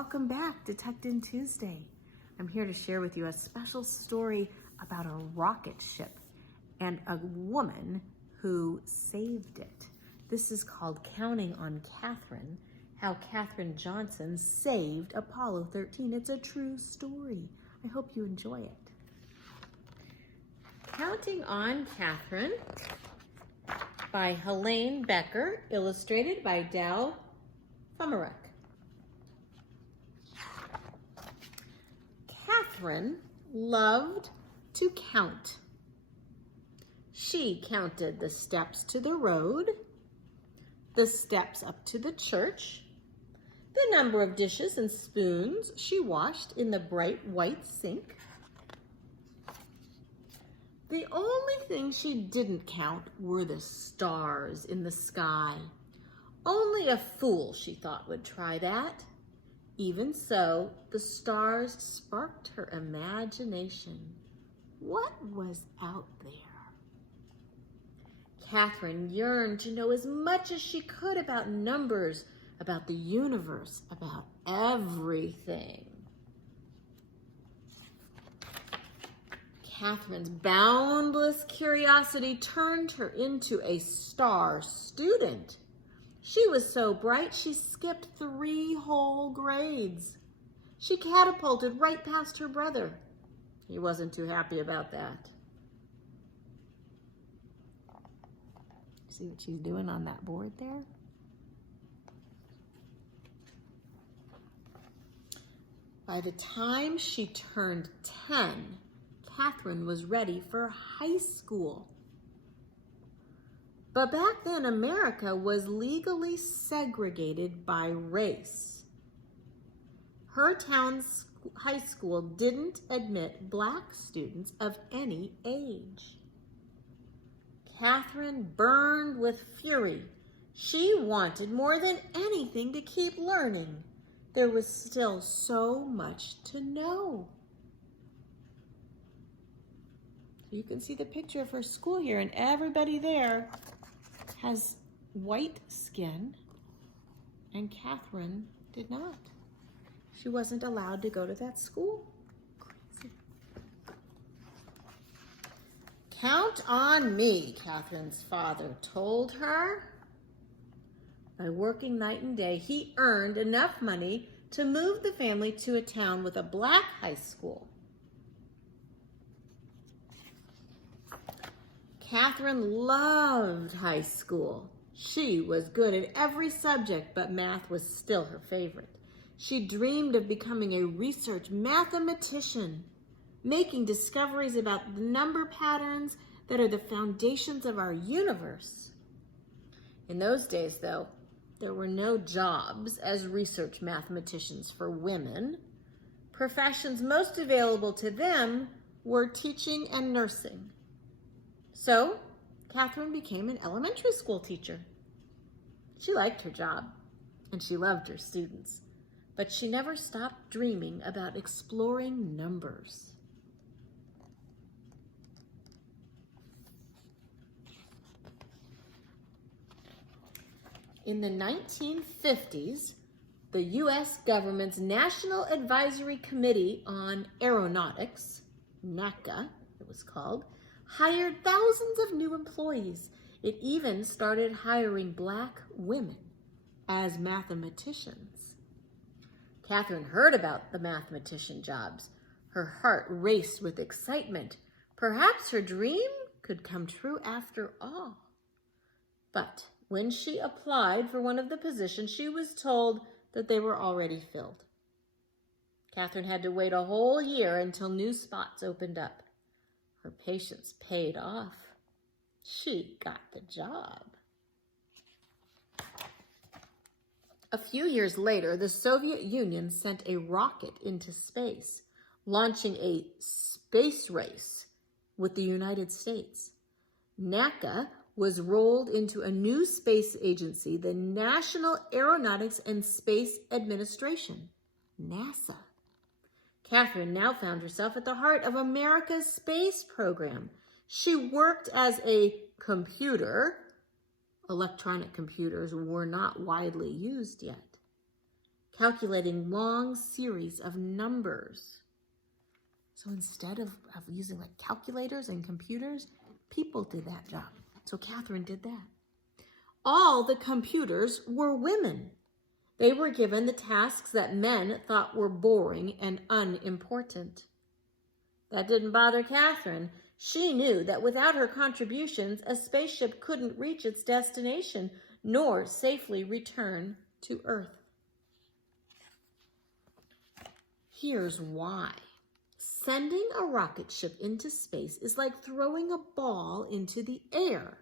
Welcome back to Tucked In Tuesday. I'm here to share with you a special story about a rocket ship and a woman who saved it. This is called Counting on Katherine, how Katherine Johnson saved Apollo 13. It's a true story. I hope you enjoy it. Counting on Katherine by Helene Becker, illustrated by Dow Fumarek. Katherine loved to count. She counted the steps to the road, the steps up to the church, the number of dishes and spoons she washed in the bright white sink. The only thing she didn't count were the stars in the sky. Only a fool, she thought, would try that. Even so, the stars sparked her imagination. What was out there? Katherine yearned to know as much as she could about numbers, about the universe, about everything. Katherine's boundless curiosity turned her into a star student. She was so bright, she skipped 3 whole grades. She catapulted right past her brother. He wasn't too happy about that. See what she's doing on that board there? By the time she turned 10, Katherine was ready for high school. But back then, America was legally segregated by race. Her town's high school didn't admit black students of any age. Katherine burned with fury. She wanted more than anything to keep learning. There was still so much to know. So you can see the picture of her school here, and everybody there has white skin, and Katherine did not. She wasn't allowed to go to that school. Crazy. Count on me, Katherine's father told her. By working night and day, he earned enough money to move the family to a town with a black high school. Katherine loved high school. She was good at every subject, but math was still her favorite. She dreamed of becoming a research mathematician, making discoveries about the number patterns that are the foundations of our universe. In those days, though, there were no jobs as research mathematicians for women. Professions most available to them were teaching and nursing. So, Katherine became an elementary school teacher. She liked her job, and she loved her students, but she never stopped dreaming about exploring numbers. In the 1950s, the U.S. government's National Advisory Committee on Aeronautics, NACA it was called, hired thousands of new employees. It even started hiring black women as mathematicians. Katherine heard about the mathematician jobs. Her heart raced with excitement. Perhaps her dream could come true after all. But when she applied for one of the positions, she was told that they were already filled. Katherine had to wait a whole year until new spots opened up. Her patience paid off. She got the job. A few years later, the Soviet Union sent a rocket into space, launching a space race with the United States. NACA was rolled into a new space agency, the National Aeronautics and Space Administration, NASA. Katherine now found herself at the heart of America's space program. She worked as a computer. Electronic computers were not widely used yet. calculating long series of numbers. So instead of using like calculators and computers, people did that job. So Katherine did that. All the computers were women. They were given the tasks that men thought were boring and unimportant. That didn't bother Katherine. She knew that without her contributions, a spaceship couldn't reach its destination nor safely return to Earth. Here's why. Sending a rocket ship into space is like throwing a ball into the air.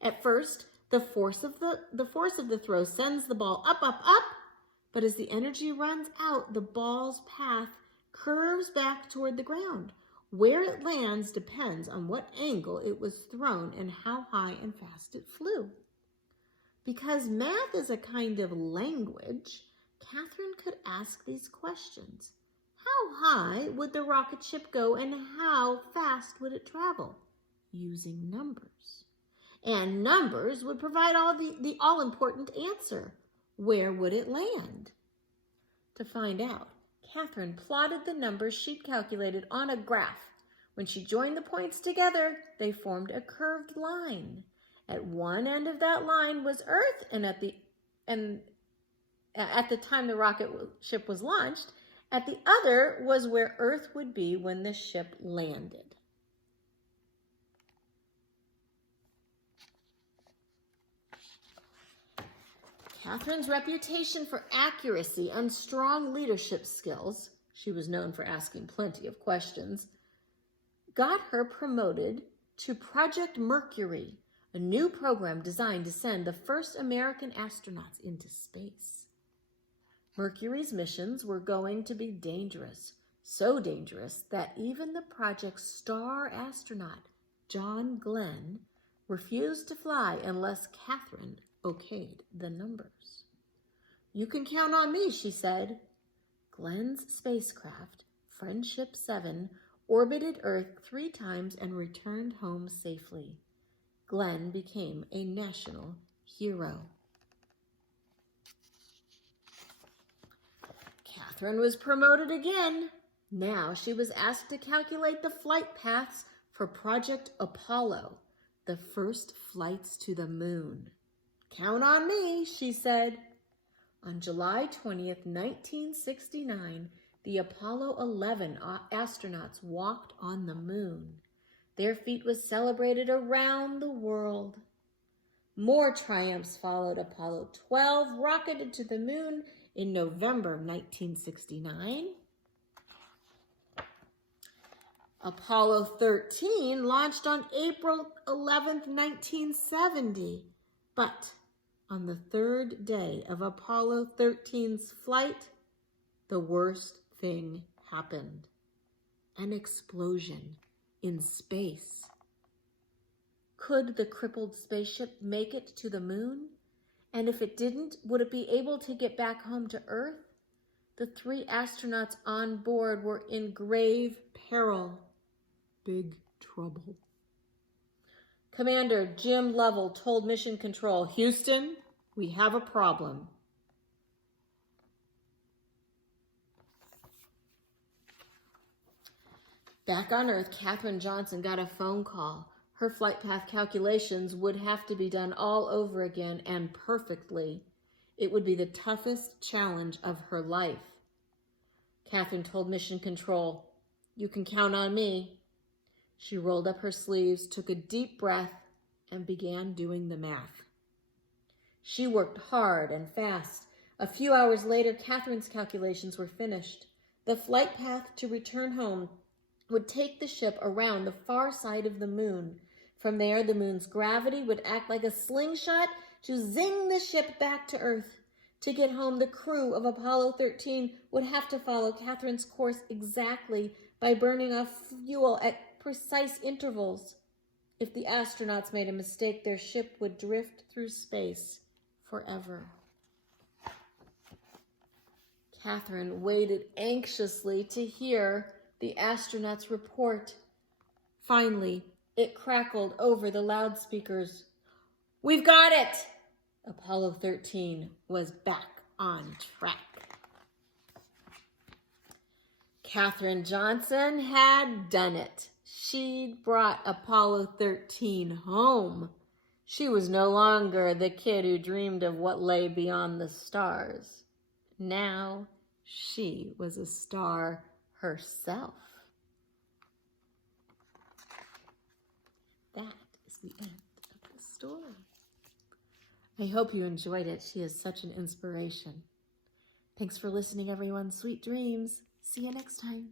At first, the force of the throw sends the ball up, up, up, but as the energy runs out, the ball's path curves back toward the ground. Where it lands depends on what angle it was thrown and how high and fast it flew. Because math is a kind of language, Katherine could ask these questions. How high would the rocket ship go and how fast would it travel? Using numbers. And numbers would provide the all-important answer. Where would it land? To find out, Katherine plotted the numbers she'd calculated on a graph. When she joined the points together, they formed a curved line. At one end of that line was Earth, and at the time the rocket ship was launched, at the other was where Earth would be when the ship landed. Katherine's reputation for accuracy and strong leadership skills, she was known for asking plenty of questions, got her promoted to Project Mercury, a new program designed to send the first American astronauts into space. Mercury's missions were going to be dangerous, so dangerous that even the project's star astronaut, John Glenn, refused to fly unless Katherine okayed the numbers. You can count on me, she said. Glenn's spacecraft, Friendship 7, orbited Earth 3 times and returned home safely. Glenn became a national hero. Katherine was promoted again. Now she was asked to calculate the flight paths for Project Apollo, the first flights to the moon. Count on me, she said. On July 20th, 1969, the Apollo 11 astronauts walked on the moon. Their feat was celebrated around the world. More triumphs followed. Apollo 12 rocketed to the moon in November 1969. Apollo 13 launched on April 11th, 1970. But on the third day of Apollo 13's flight, the worst thing happened. An explosion in space. Could the crippled spaceship make it to the moon? And if it didn't, would it be able to get back home to Earth? The 3 astronauts on board were in grave peril. Big trouble. Commander Jim Lovell told Mission Control, Houston, we have a problem. Back on Earth, Katherine Johnson got a phone call. Her flight path calculations would have to be done all over again and perfectly. It would be the toughest challenge of her life. Katherine told Mission Control, you can count on me. She rolled up her sleeves, took a deep breath, and began doing the math. She worked hard and fast. A few hours later, Katherine's calculations were finished. The flight path to return home would take the ship around the far side of the moon. From there, the moon's gravity would act like a slingshot to zing the ship back to Earth. To get home, the crew of Apollo 13 would have to follow Katherine's course exactly by burning off fuel at precise intervals. If the astronauts made a mistake, their ship would drift through space forever. Katherine waited anxiously to hear the astronauts' report. Finally, it crackled over the loudspeakers. We've got it! Apollo 13 was back on track. Katherine Johnson had done it. She'd brought Apollo 13 home. She was no longer the kid who dreamed of what lay beyond the stars. Now she was a star herself. That is the end of the story. I hope you enjoyed it. She is such an inspiration. Thanks for listening, everyone. Sweet dreams. See you next time.